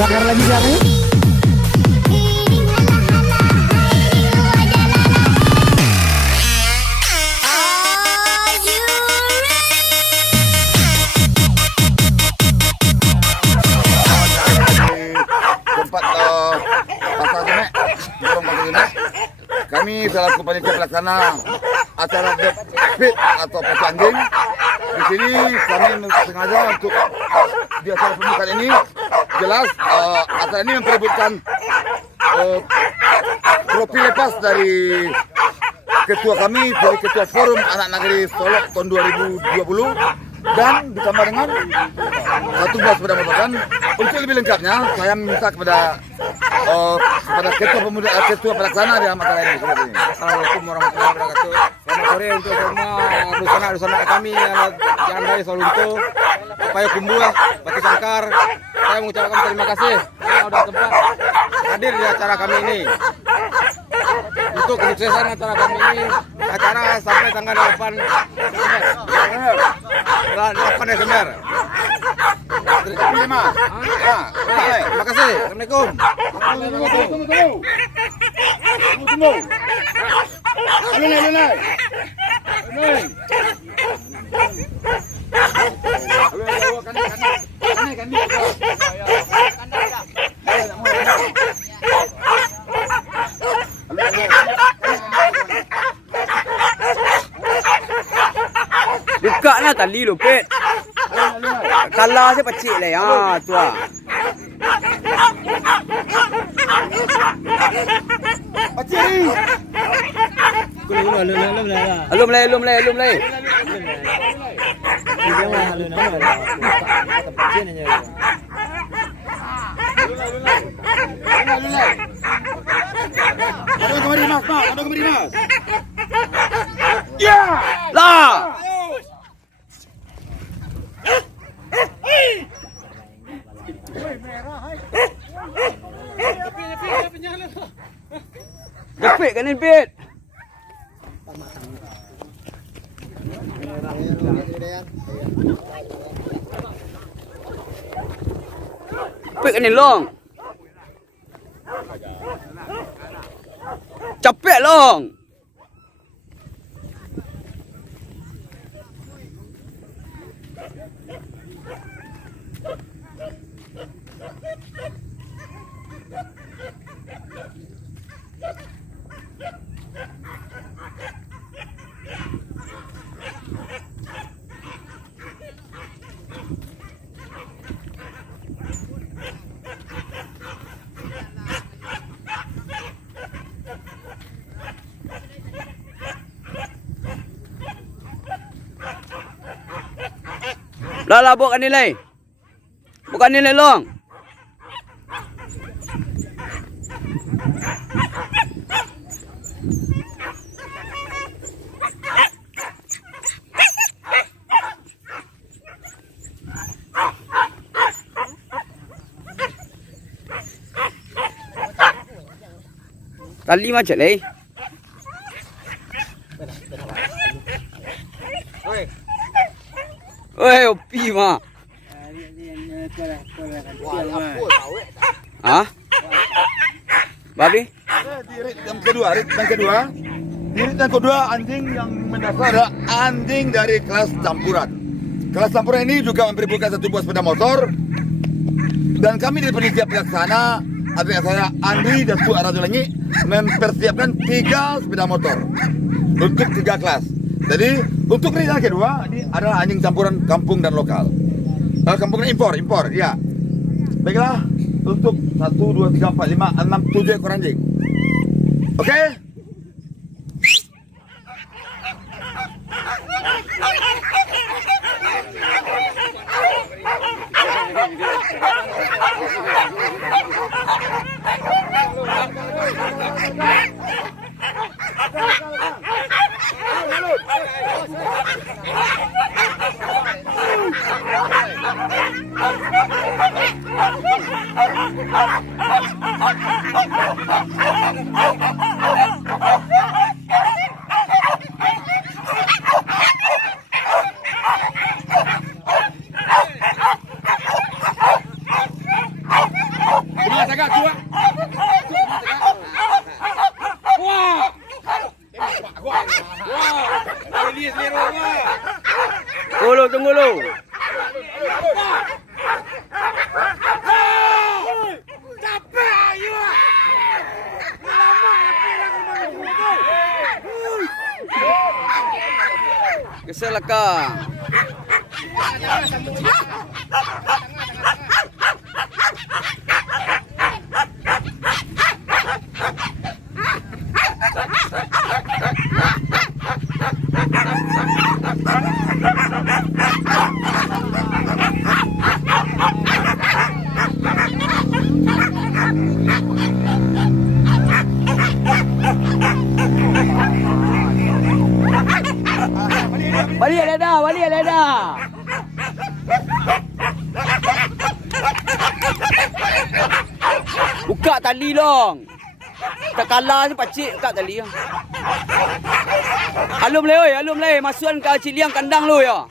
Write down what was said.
Bakar lagi kami. Tempat pasar Gemek, Gorong Pasar Gemek. Kami selaku panitia pelaksana acara fit atau pacu anjing. Di sini kami sengaja untuk di acara pembukaan ini jelas acara ini memperebutkan trofi lepas dari ketua kami, dari ketua Forum Anak Negeri Solok tahun 2020, dan ditambah dengan satu buah sepeda motor. Dan untuk lebih lengkapnya saya minta kepada ketua pelaksana dalam acara ini. Assalamualaikum warahmatullahi wabarakatuh. Selamat sore untuk semua dusana kami yang dari Solunto, Payo Kumbul, Batu Sangkar. Saya mengucapkan terima kasih karena sudah tempat hadir di acara kami ini. Untuk kesuksesan acara kami ini, acara sampai tanggal 8 Desember. Terima kasih. Assalamualaikum. Tunggu. Buka lah tali lu, Pet. Kalah saya pecik lah. Ha, tu lah. Pecik ni. Alum lay. Ada kemari mas, ada kemari mas. Ya! Lah! Gepik kan ni, Pet? Gepik kan ni, Long? Capek, Long! Lah, bukan nilai. Bukan nilai, Long. Tali macam ni. Oi, opi mah. Ah? Babi? Di rit yang kedua. Di rit yang kedua anjing yang mendaftar adalah anjing dari kelas campuran. Kelas campuran ini juga memperebutkan satu buah sepeda motor. Dan kami dari panitia pelaksana, adik saya Andri dan Bu Aradulangi mempersiapkan 3 sepeda motor untuk 3 kelas. Jadi untuk rit yang kedua ini adalah anjing campuran kampung dan lokal. Kampung impor, ya. Baiklah, untuk 1, 2, 3, 4, 5, 6, 7 ekor anjing. Oke? Tinggi selera mah. Tunggu lu. Kesel ka. Balik leda. Buka tali long. Tak kalah si pacik buka tali. Alum le, masukkan ke ciliang kandang lu ya.